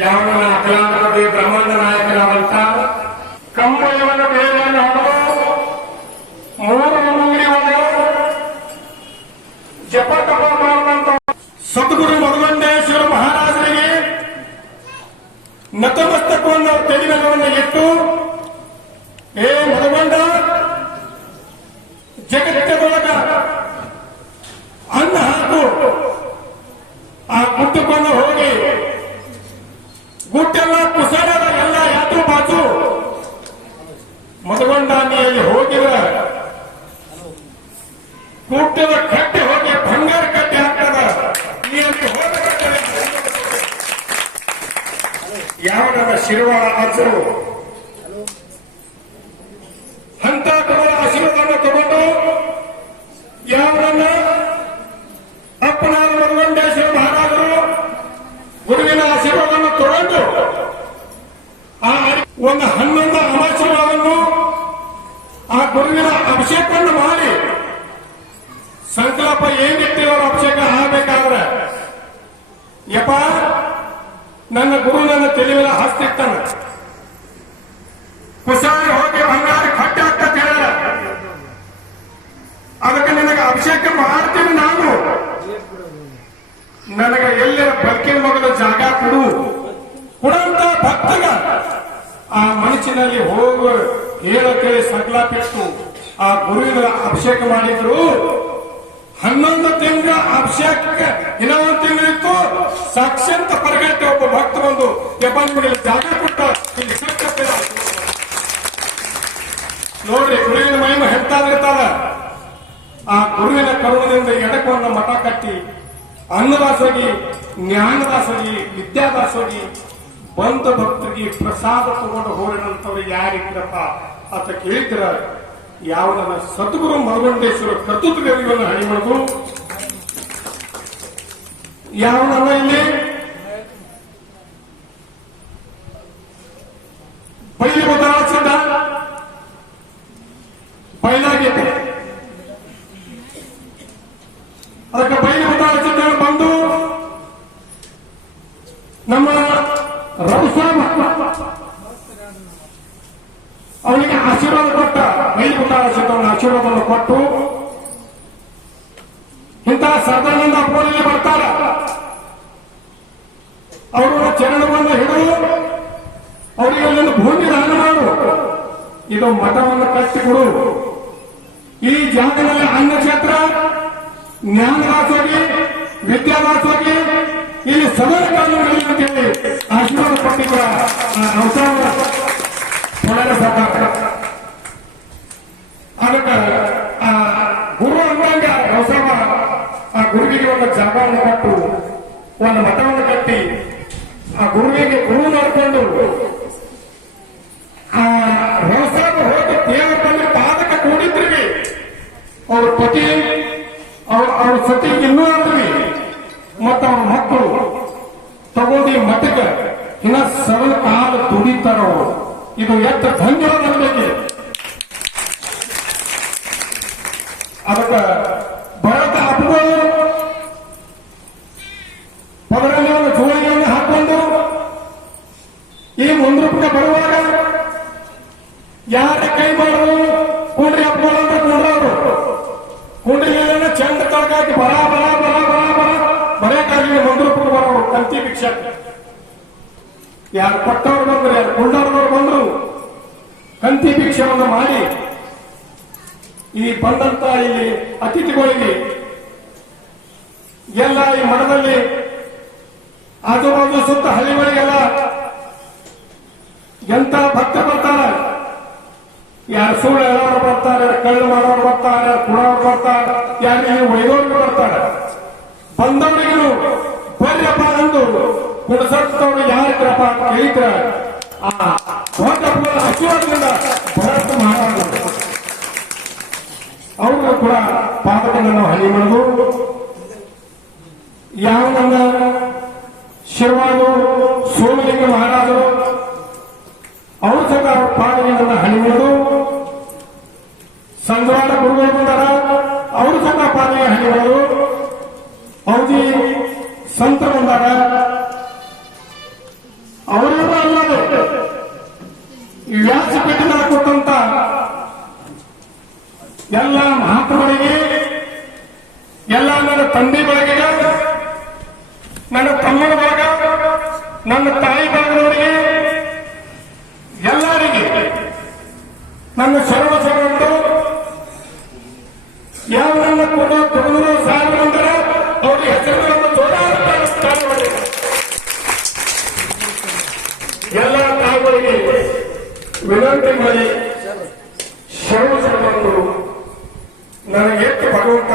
ಯಾವ ಅಖಿಲಾಂಡ ಬ್ರಹ್ಮಾಂಡ ನಾಯಕರಾದಂತ ಕಂಬಳವನ ಬೇರೆಯನ್ನು ಹೊಡೆದು ಮೂರು ಅಂಗಡಿ ಜಪ ತಪ ಮಾಡುವಂತ ಸದ್ಗುರು ಮಧುಗಂಡೇಶ್ವರ ಮಹಾರಾಜರಿಗೆ ನತಮಸ್ತಕವನ್ನು ತೆಲಿಮೆಲವನ್ನು ಇಟ್ಟು, ಏ ಮಧುಗಂಡ, ಜಗತ್ತದೊಳಗ ಅನ್ನ ಹಾಕು, ಆ ಗುಡ್ಡಕೊಂಡು ಹೋಗಿ ಗುಡ್ಡೆಲ್ಲ ಕುಸಡದ ಎಲ್ಲ ಯಾತ್ರು ಬಾಜು ಮಧುಗಂಡಾನಿಯಲ್ಲಿ ಹೋಗಿದ ಗುಡ್ಡದ ಕಟ್ಟೆ ಹೋಗಿ ಬಂಗಾರ ಕಟ್ಟೆ ಹಾಕ್ತದ. ಈ ಅಲ್ಲಿ ಹೋದ ಕಟ್ಟೆ ಯಾವ ನಮ್ಮ ಶಿರವಾಳ ಅಜ್ಜರು ಅಂತ ಆಶೀರ್ವಾದವನ್ನು ತಗೊಂಡು ಯಾವನ್ನ ಅಪ್ಪನಾದ ಮಧುಗಂಡೇಶ್ವರ ಮಹಾರಾಜರು ಗುರುವಿನ ಆಶೀರ್ವಾದವನ್ನು ತಗೊಂಡು ಆ ಒಂದು 11 ಅಮಾವಾಸ್ಯೆಗಳನ್ನು ಆ ಗುರುವಿನ ಅಭಿಷೇಕವನ್ನು ಮಾಡಿ ಸಂಕಲ್ಪ ಏನಿಟ್ಟಿರೋ ಅಭಿಷೇಕ ಆಗಬೇಕಾದ್ರೆ, ಯಪ್ಪ ನನ್ನ ಗುರು ನನ್ನ ತಿಳಿವಿನ ಹಸ್ತಿತ್ತಾನ, ಕುಸಾರಿ ಹೋಗಿ ಬಂಗಾರ ಕಟ್ಟಿ ಆಗ್ತದೆ ಹೇಳ, ಅದಕ್ಕೆ ನಿನಗೆ ಅಭಿಷೇಕ ಮಾಡ್ತೀನಿ ನಾನು, ನನಗೆ ಎಲ್ಲರ ಬದುಕಿನ ಮಗದ ಜಾಗ ಕೊಡುವಂತ ಭಕ್ತಗ ಆ ಮನಸ್ಸಿನಲ್ಲಿ ಹೋಗುವ ಹೇಳತ್ತೇಳಿ ಸಂಕಲ್ಪಿಟ್ಟು ಆ ಗುರುವಿನ ಅಭಿಷೇಕ ಮಾಡಿದ್ರು. 11 ತಿಂಗಳ ಅಭಿಷೇಕ ಇನ್ನೊಂದು ತಿಂಗಳಿತ್ತು. ಸಾಕ್ಷಾತ್ ಪರಗಟ್ಟೆ ಒಬ್ಬ ಭಕ್ತ ಬಂದು ನಿಮಗೆ ಜಾಗ ಕೊಟ್ಟ ಇಲ್ಲಿ ಸಂಕಲ್ಪ ನೋಡ್ರಿ, ಗುರುವಿನ ಮಹಿಮ ಹೆಂತಾಗಿರ್ತಾರ. ಆ ಗುರುವಿನ ಕರುಣದಿಂದ ಎಡಕೊಂಡ ಮಠ ಕಟ್ಟಿ ಅನ್ನದಾಸೋಗಿ, ಜ್ಞಾನದಾಸೋಗಿ, ವಿದ್ಯಾದಾಸೋಗಿ ಬಂದ ಭಕ್ತರಿಗೆ ಪ್ರಸಾದ ತಗೊಂಡು ಹೋರಿನಂತವ್ರು ಯಾರಿದ್ರಪ್ಪ ಅಂತ ಕೇಳಿದ್ರ ಯಾವುದನ್ನ ಸದ್ಗುರು ಮಧುಗಂಡೇಶ್ವರ ಕರ್ತೃತ್ವವನ್ನು ಹಣಿ ಮಾಡೋದು ಯಾವನಲ್ಲ ಇಲ್ಲಿ ಬೈಲಿ ಬದಲಾಯಿಸಿದ ಬಯಲಾಗಿದೆ. ಅದಕ್ಕೆ ಬೈಲಿ ಬದಲಾಯಿಸಿದ ಬಂದು ನಮ್ಮ ರವಿಸ್ವಾಮಿ ಅವನಿಗೆ ಆಶೀರ್ವಾದ ಕೊಟ್ಟ. ಬೈಲಿ ಬದಲಾಯಿಸಿದವನ ಆಶೀರ್ವಾದವನ್ನು ಕೊಟ್ಟು ಇಂತಹ ಸಾಧಾರಣ ಅಪ್ಪಲ್ಲಿ ಬರ್ತಾರ. ಅವರು ಚರಣವನ್ನು ಹಿಡಿದು ಅವರಿಗೆ ಅಲ್ಲಿಂದ ಭೂಮಿ ದಾನ ಮಾಡು, ಇದು ಮಠವನ್ನು ಕಟ್ಟಿಕೊಡು, ಈ ಜಾಗದಲ್ಲಿ ಅನ್ನ ಕ್ಷೇತ್ರ, ಜ್ಞಾನದಾಸೋಗಿ, ವಿದ್ಯಾದಾಸೋಗಿ ಇಲ್ಲಿ ಸದನ ಕಾನೂನು ಅಂತೇಳಿ ಆಶೀರ್ವಾದ ಕೊಟ್ಟಿದ್ದ ಒಳ್ಳೆಯ ಸರ್ಕಾರ. ಅದಕ್ಕೆ ಆ ಗುರು ಅಂದಾಗ ಹೊಸವ ಆ ಗುರುವಿಗೆ ಒಂದು ಜಾಗವನ್ನು ಕೊಟ್ಟು ಒಂದು ಮಠವನ್ನು ಕಟ್ಟಿ ಆ ಗುರುವಿಗೆ ಗುರು ಮಾಡಿಕೊಂಡು ಆ ಹೊಸವ ಹೋಗಿ ದೇವರಲ್ಲಿ ಪಾದಕ ಕೂಡಿದ್ರಿ. ಅವ್ರ ಪತಿ ಅವ್ರ ಸತಿ ಇನ್ನೂ ಆದ್ರಿ ಮತ್ತ ಅವ್ರ ಮಕ್ಕಳು ತಗೋದಿ ಮಠಕ್ಕೆ ಇನ್ನ ಸರಳ ಕಾಲ ದುಡಿತಾರ. ಇದು ಎಷ್ಟು ಧನ್ಯವಾದ ಅನ್ಬೇಕು. ಅದಕ್ಕೆ ಭರತ ಅಪ್ಪಗಳು ಪದರಲ್ಲಿ ಒಂದು ಜೋಳಿಗೆಯನ್ನು ಹಾಕೊಂಡು ಈ 1 ರೂಪಾಯಿ ಬರುವಾಗ ಯಾರ ಕೈ ಮಾಡೋದು ಕೂಡ್ರಿ ಅಪ್ಪಗಳು ಅಂತ ಕೂಡ್ರವರು ಕೂಡ್ರಿ ಚಂದ ತಳಕಾಕಿ ಬರ ಬರ ಬರ ಬರ ಬರ ಬರೆಯಕ್ಕಾಗಿ 1 ರೂಪಾಯಿ ಬರೋರು ಕಂತಿ ಭಿಕ್ಷೆ. ಯಾರು ಕೊಟ್ಟವ್ರು ಬಂದ್ರು, ಯಾರು ಕೊಂಡವ್ರವ್ರು ಬಂದ್ರು, ಕಂತಿ ಭಿಕ್ಷೆಯನ್ನು ಮಾಡಿ ಈ ಬಂದಂತ ಇಲ್ಲಿ ಅತಿಥಿಗಳಿಗೆ ಎಲ್ಲ ಈ ಮಠದಲ್ಲಿ ಆಜುಬಾಜು ಸುತ್ತ ಹಳ್ಳಿಗಳಿಗೆಲ್ಲ ಎಂತ ಭಕ್ತ ಬರ್ತಾರೆ. ಯಾರು ಸುಳ್ಳು ಹೇಳೋರು ಬರ್ತಾರೆ, ಕಳ್ಳು ಮಾಡೋರು ಬರ್ತಾರೆ, ಕುಡೋರು ಬರ್ತಾರೆ, ಯಾರಿಗೆ ಒಯ್ದೋರ್ಗೆ ಬರ್ತಾರೆ. ಬಂದವರಿಗೂ ಬರ್ರಪ್ಪ ಅಂದು ಕುಡಿಸೋರು ಯಾರಿದ್ರಪ್ಪ ಅಂತ ಕೇಳಿದ್ರ ಆ ದೊಡ್ಡ ಆಶೀರ್ವಾದದಿಂದ ಭರತ ಮಹಾರಾಜ ಅವ್ರಿಗೂ ಕೂಡ ಪಾದಕವನ್ನು ನಾವು ಹನಿ ಮಾಡೋದು. ಯಾವನ್ನ ಶಿರವಾಡು ಸೋಮಲಿಂಗ ಮಹಾರಾಜರು ಅವ್ರ ಪಾಲಿಗೆ ನನ್ನ ಹಣಿಗಳು ಸಂಗವಾಡ ಗುರುಗಳು ಬಂದಾರ, ಅವರು ಸಹ ಪಾಲಿಗೆ ಹಣಿಗಳು. ಔದಿ ಸಂತ ಬಂದಾರ, ಅವರೆಲ್ಲ ಅಲ್ಲದೆ ಈ ವ್ಯಾಸಪೀಠದ ಕೊಟ್ಟಂತ ಎಲ್ಲ ಮಹಾತ್ಮರಿಗೆ, ಎಲ್ಲ ನನ್ನ ತಂದೆ ಬಳಗ, ನನ್ನ ತಮ್ಮನ ಬಳಗ, ನನ್ನ ತಾಯಿ ಬಳಗದವರಿಗೆ ಎಲ್ಲರಿಗೆ ನನ್ನ ಶರಣ ಶರಣರು. ಯಾವ ನನ್ನ ಕುಟುಂಬ ಸಾಲ ಬಂದರೆ ಅವರಿಗೆ ಹೆಸರುಗಳನ್ನು ಜೋಡಿಸುತ್ತಾರೆ. ಎಲ್ಲ ತಾಯಿಗಳಿಗೆ ವಿನಂತಿ ಮಾಡಿ ಶರಣ ಶರಣರು ನನಗೆ ಎಷ್ಟು ಭಗವಂತ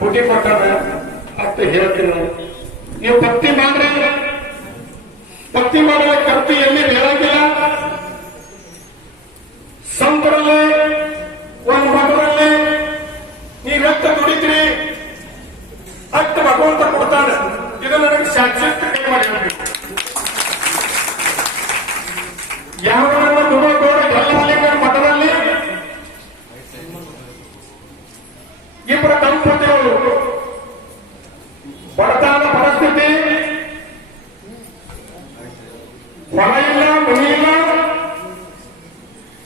ಬುದ್ಧಿ ಕೊಟ್ಟಾರ ಅಂತ ಹೇಳ್ತೀನಿ. ನೀವು ಭಕ್ತಿ ಮಾಡ್ರೆ, ಭಕ್ತಿ ಮಾಡುವ ಕರ್ತಿ ಎಲ್ಲಿ ಹೇಳಂಗಿಲ್ಲ. ಸಂತರಲ್ಲಿ ಒಂದು ಮಗರಲ್ಲಿ ನೀವೆತ್ತ ದುಡಿತೀರಿ ಅಷ್ಟು ಭಗವಂತ ಕೊಡ್ತಾನೆ. ಇದು ನನಗೆ ಸಾಕ್ಷಾತ್ ಕೈ ಮಾಡಿ ಹೇಳ್ಬೇಕು. ಯಾವ ದುಡಿದೋಡ ಎಲ್ಲ ಮಠದಲ್ಲಿ ಇಬ್ಬರ ದಂಪತಿಗಳು ಬಡತನ ಪರಿಸ್ಥಿತಿ, ಹೊಲ ಇಲ್ಲ, ಮನೆ ಇಲ್ಲ,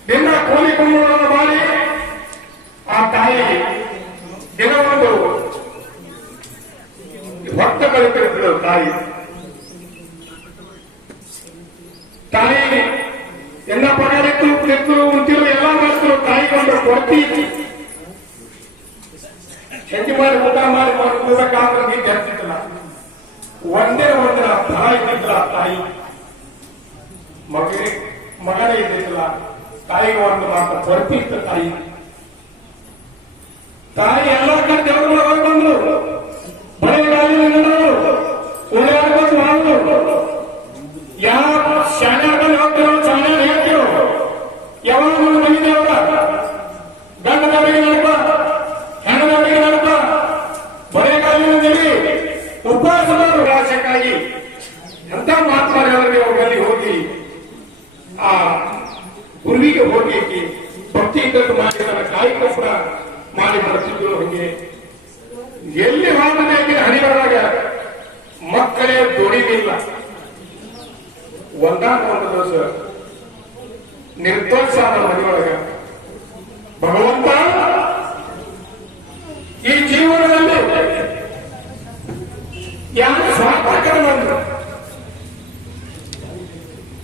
ದಿನ ಕೂಲಿ ಕುಂಬಳನ್ನು ಮಾಡಿ ಆ ತಾಯಿ ದಿನ ಒಂದು ಭಕ್ತ ಕಲಿತಿರ್ತಳು. ತಾಯಿ ಎಲ್ಲ ಪಗಾರಿತ್ತು ತೆತ್ತು ಉಂಟಿರು ಎಲ್ಲ ಮಾಡ್ತಿರು. ತಾಯಿಗೊಂಡು ಕೊಡ್ತಿ ಹೆಜ್ಜೆ ಮಾಡಿ ಊಟ ಮಾಡಿ ಕೂಡಕ್ಕಾದ್ರೆ ನೀರು ಎರ್ತಿತ್ತಲ್ಲ. ಒಂದೇ ಒಂದಿನ ತಾಯಿ ಇದ್ದಿಲ್ಲ, ತಾಯಿ ಮಗನೇ ಇದ್ದಿಲ್ಲ. ತಾಯಿಗೆ ಒಂದು ಮಾತ್ರ ಕೊರತಿ ಇತ್ತು. ತಾಯಿ ಎಲ್ಲ ಕಡೆ ದೇವರ ಹೋಗಿ ಬಂದ್ರು, ಬಳೆಗಾಲಿ ಓಡಾಡ್ಕೊಂಡು ಮಾಡಿದ್ರು. ಯಾವ ಶಾಣ್ಯಾರ್ಗಳು ಹೋಗ್ತಿರೋ ಶಾಣ್ಯಾರ ಹೇಳ್ತಿರೋ, ಯಾವಾಗ ಮನೆ ದೇವರ ಗಂಡದವರಿಗೆ ನಡಪ, ಹೆಣ್ಣದವರಿಗೆ ನಡಪ, ಬಳೆಗಾಲಿನಲ್ಲಿ ಉಪವಾಸ ಮಾಡೋ ರಾಶಕ್ಕಾಗಿ ಎಂತ ಮಾತನಾಡಿದ್ರೆ ಅವರಲ್ಲಿ ಹೋಗಿ ಆ ಗುರುವಿಗೆ ಹೋಗಿ ಭಕ್ತಿ ಇದ್ದದ್ದು ಮಾಡಿ ನನ್ನ ಕಾಯಿ ಕಪ್ಪಡ ಮಾಡಿ ಬರ್ತಿದ್ರು. ಹಂಗೆ ಎಲ್ಲಿ ವಾದನೆಗೆ ಹರಿವರಾಗ ಮಕ್ಕಳೇ ದುಡಿದಿಲ್ಲ. ಒಂದಾನ ಒಂದು ದಿವಸ ನಿರ್ದೋಷಾದ ಮನೆಯೊಳಗ ಭಗವಂತ ಈ ಜೀವನದಲ್ಲಿ ಯಾರು ಸ್ವಾರ್ಥಕರ ಬಂದ್ರು,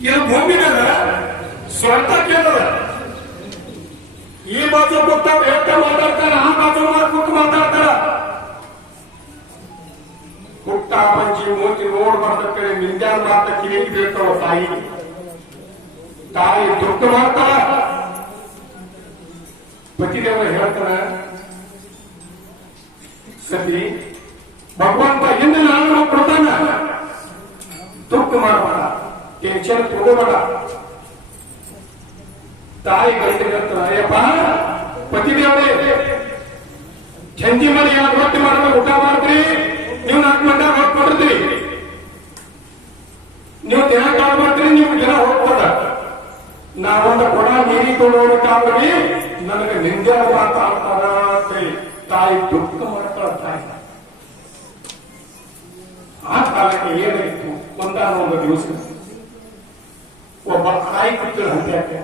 ಇದು ಭೂಮಿನದ ಸ್ವಂತ ಕೇಂದ್ರ. ಈ ಬಾಜು ಕೂತಾವ್ ಹೇಳ್ತಾ ಮಾತಾಡ್ತಾರ, ಆ ಬಾಜು ಕೂತು ಮಾತಾಡ್ತಾರ. ಹುಟ್ಟ ಪಂಚಿ ಮೂತಿ ನೋಡ್ಬಾರ್ದ ನಿಂದ್ಯಾನ ಮಾತ ಕಿವಿಗೆ ಬೀಳ್ತಾವ. ತಾಯಿ ದುಡ್ಡು ಮಾಡ್ತಾರ. ಪತಿದೇವ ಹೇಳ್ತಾರ, ಸತಿ ಭಗವಂತ ಹಿಂದೆ ನಾನು ಕೊಡ್ತಾನ, ದುಡ್ಡು ಮಾಡಬೇಡ, ಟೆನ್ಷನ್ ತಗೋಬೇಡ. ತಾಯಿ ಗಂಟೆ ಅಯ್ಯಪ್ಪ ಪತಿದೇವರೇ ಚಂದಿ ಮಾಡಿ ಯಾರು ರೊಟ್ಟಿ ಮಾಡಿದ್ರೆ ಊಟ ಮಾಡ್ತೀರಿ, ನೀವು 4 ಮಂದಿ ಹೊತ್ತು ಕೊಡ್ತೀರಿ, ನೀವು ದಿನ ಕಾಳು ಮಾಡ್ತೀರಿ, ನೀವು ದಿನ ಹೋಗ್ತದ. ನಾವೊಂದು ಕೊಡ ನೀರಿ ತೊಗೊಳ್ಬೇಕಾದ್ರೆ ನನಗೆ ನಿಂದೆ ಮಾತಾಡ್ತಾರ ಅಂತೇಳಿ ತಾಯಿ ದುಃಖ ಮಾಡ್ತಾಳ. ತಾಯಿ ಆ ಕಾಲಕ್ಕೆ ಏನಾಯಿತು, ಒಂದಾನ ಒಂದು ದಿವಸ ಒಬ್ಬ ತಾಯಿ ಕೂತಳು ಹಂತ್ಯಾಕೆ.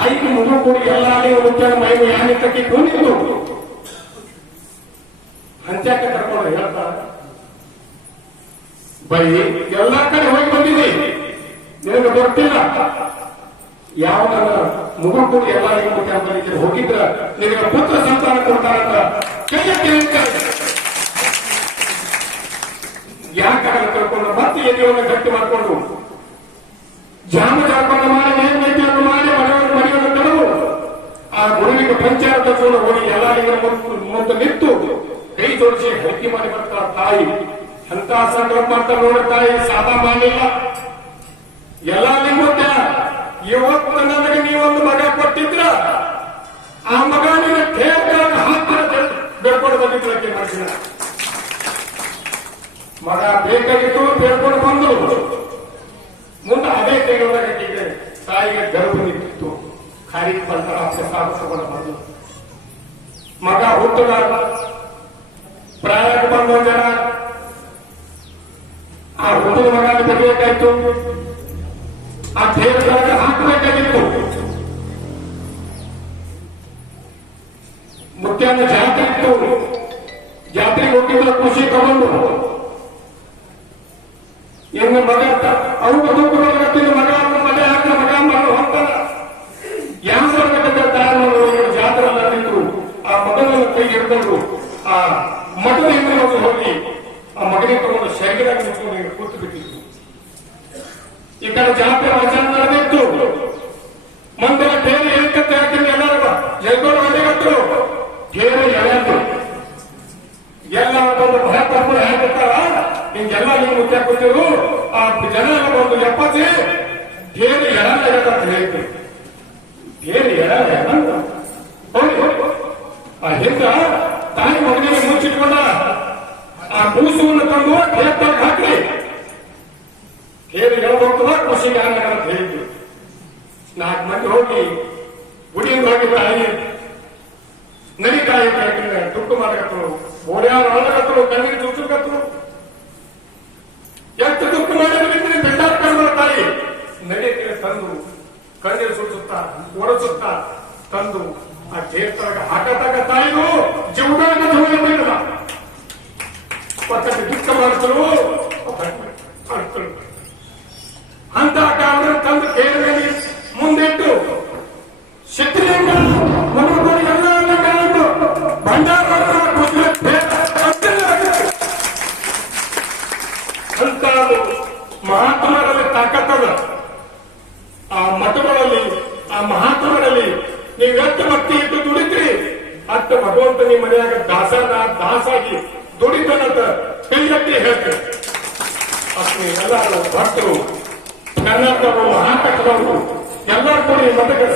ಆಯ್ಕೆ ಮಗು ಕೂಡಿ ಎಲ್ಲ ಮೈ ಯಾನೆ ಕಟ್ಟಿ ಕೊಂಡಿದ್ದು ಹಂತ್ಯಾಕೆ ಕರ್ಕೊಂಡು ಹೇಳ್ತಾರ, ಬೈ ಎಲ್ಲ ಕಡೆ ಹೋಗಿ ಬಂದಿದೆ, ನಿನಗೆ ಗೊತ್ತಿಲ್ಲ. ಯಾವ್ದನ್ನ ಮಗು ಕೂಡಿ ಎಲ್ಲ ಹೋಗಿದ್ರ ನಿನಗೆ ಪುತ್ರ ಸಂತಾನ ಕೊಡ್ತಾರಂತ ಯಾಕೆ ಕರ್ಕೊಂಡು ಮತ್ತೆ ಎದೆಯನ್ನು ಗಟ್ಟಿ ಮಾಡಿಕೊಂಡು ಜಾಮ ಜಾಕೊಂಡು ಮಾಡಿ ನೈವೇದ್ಯವನ್ನು ಮಾಡಿ ಮನೆಯನ್ನು ಕಳೆದು ಆ ಗುರುವಿಗೆ ಪಂಚಾಯತ್ ಹೋಗಿ ಎಲ್ಲರಿಗೂ ಮುಂದೆ ನಿಂತು ಕೈ ಜೋಡಿಸಿ ಹರಕೆ ಮಾಡಿ ಬರ್ತಾರ ತಾಯಿ. ಅಂತ ಸಂಕಲ್ಪ ಅಂತ ನೋಡ ತಾಯಿ ಸಾಧಾ ಮಾಡಲಿಲ್ಲ. ಎಲ್ಲ ನಿಮ್ಮತ್ತ ಇವತ್ತು ನನಗೆ ನೀವೊಂದು ಮಗ ಕೊಟ್ಟಿದ್ರ ಆ ಮಗ ನಿನ್ನ ಕೇಳ್ದಾಗ ಹಾಕ್ತಾರೆ ಬೇಡ್ಕೊಂಡು ಬಂದಿದ್ದಕ್ಕೆ ಮಾಡಿಸಿದ ಮಗ ಬೇಕಾಗಿತ್ತು ಬೇಡ್ಕೊಂಡು ಬಂದು ಮುಂದೆ ಅದೇ ತೆಗೆದಾಗ ತಾಯಿಗೆ ಗರ್ಭ ನಿಂತಿತ್ತು. ಖಾರಿ ಬಂದ ಪ್ರಸಾದ ತಗೊಂಡ ಬಂದು ಮಗ ಹುಟ್ಟದ ಪ್ರಾಯಕ್ಕೆ ಬಂದ ಜನ ಆ ಹುಟ್ಟದ ಮಗ ತೆಗೆಯಬೇಕಾಯ್ತು. ಆ ದೇವರಾಗ ಹಾಕಬೇಕಾಗಿತ್ತು. ಮುಖ್ಯನ ಜಾತ್ರೆ ಇತ್ತು. ಜಾತ್ರೆಗೆ ಹೋಗಿದ್ದ ಖುಷಿ ತಗೊಂಡು ಇನ್ನು ಮಗ ಅವ್ರು ದುಃಖ ಮಗ ಮನೆ ಹಾಕಿದ ಮಗ ಮಗಳು ಹೋಗ್ತಾರ. ಯಾವ ತಾಯಿ ಜಾತ್ರೆ ನಿಂತು ಆ ಮಗನನ್ನು ಕೈ ಹಿಡಿದು ಆ ಮಗನ ಹಿಂದೆ ಹೋಗಿ ಆ ಮಗನಿಗೆ ತಗೊಂಡು ಶರೀರಾಗಿ ನಿಂತ್ಕೊಂಡು ಕೂತು ಬಿಟ್ಟಿದ್ರು. ಈ ಕಡೆ ಜಾತ್ರೆ ವಚನ ನಡೆದಿತ್ತು. ಮಂದಿರ ಬೇರೆ ಏಕತೆ ಹಾಕಿದ್ರೆ ಎಲ್ಲರೂ ಜೈಗೋಡು ಮನೆಗಟ್ಟರು ಬೇರೆ ಎಳೆಯದು ಎಲ್ಲ ಒಂದು ಭಯ ತಪ್ಪು ಹೇಳ್ತಾರ. ಹಿಂಗೆಲ್ಲ ನೀವು ಮುಖ್ಯ ಕೊಟ್ಟಿರು ಆ ಜನ ಒಂದು ಎಪ್ಪತ್ತೆ ಬೇರೆ ಎಳಲ್ಲ ಅಂತ ಹೇಳಿದ್ರು. ಬೇರೆ ಎಳಲ್ಲ ಆ ಹಿಂದ ತಾಯಿ ಮಗನಿಗೆ ಮುಚ್ಚಿಟ್ಕೊಂಡ ಆ ಕೂಸುವನ್ನು ತಂದು ಕೇಳ್ತಾಗ ಹಾಕ್ರಿ ಹೇಳಿ ಹೇಳ್ಬೋಗ್ತದ ಖುಷಿಗೆ ಅಂತ ಹೇಳಿದ್ರು. 4 ಮಂದಿ ಹೋಗಿ ಗುಡಿಯಿಂದ ಹೋಗಿ ತಾಯಿ ನಡಿತಾಯಿ ದುಡ್ಡು ಮಾಡಕತ್ತರು. ಓಡ್ಯಾರ ಒಳಗತ್ತರು ಕಣ್ಣಿಗೆ ಚುಚ್ಚಕತ್ತರು. ಎಷ್ಟು ದುಡ್ಡು ಮಾಡಿದ್ರೆ ಬೆಟ್ಟಾಡ್ಕೊಂಡ ತಾಯಿ ನಡಿಕೆ ತಂದು ಕಣ್ಣಿಗೆ ಸುಡಿಸುತ್ತಾ ಓಡಿಸುತ್ತಾ ತಂದು ಆ ಕ್ಷೇತ್ರಾಗ ಹಾಕತಾಗ ತಾಯಿಗೂ ಜೀವನಾಗ ಜೀವನ ಪಕ್ಕಕ್ಕೆ ದುಃಖ ಮಾಡಿಸಲು ಅಂತ ಕಾರಣ ತಂದು ಕೇಳಿದಲ್ಲಿ ಮುಂದಿಟ್ಟು ಶಕ್ತಿಯಿಂದ ಎಲ್ಲ ಕಾಲದ್ದು ಭಂಡಾರ ಅಂತ ಮಹಾತ್ಮರಲ್ಲಿ ತಾಕತ್ತದ. ಆ ಮಠಗಳಲ್ಲಿ ಆ ಮಹಾತ್ಮರಲ್ಲಿ ನೀವು ಎಷ್ಟು ಭಕ್ತಿ ಇಟ್ಟು ದುಡಿದ್ರಿ ಅಷ್ಟು ಭಗವಂತ ನಿಮ್ಮ ಮನೆಯಾಗ ದಾಸಾಗಿ ದುಡಿತಾನಂತ ಕೈ ಎತ್ತಿ ಹೇಳ್ತಾರೆ. ಎಲ್ಲ ಭಕ್ತರು ಕರ್ನಾಟಕದವರು ಮಹಾಕಟ್ಟದವರು ಎಲ್ಲರೂ ಕೂಡಿ ಮಠಕ್ಕೆ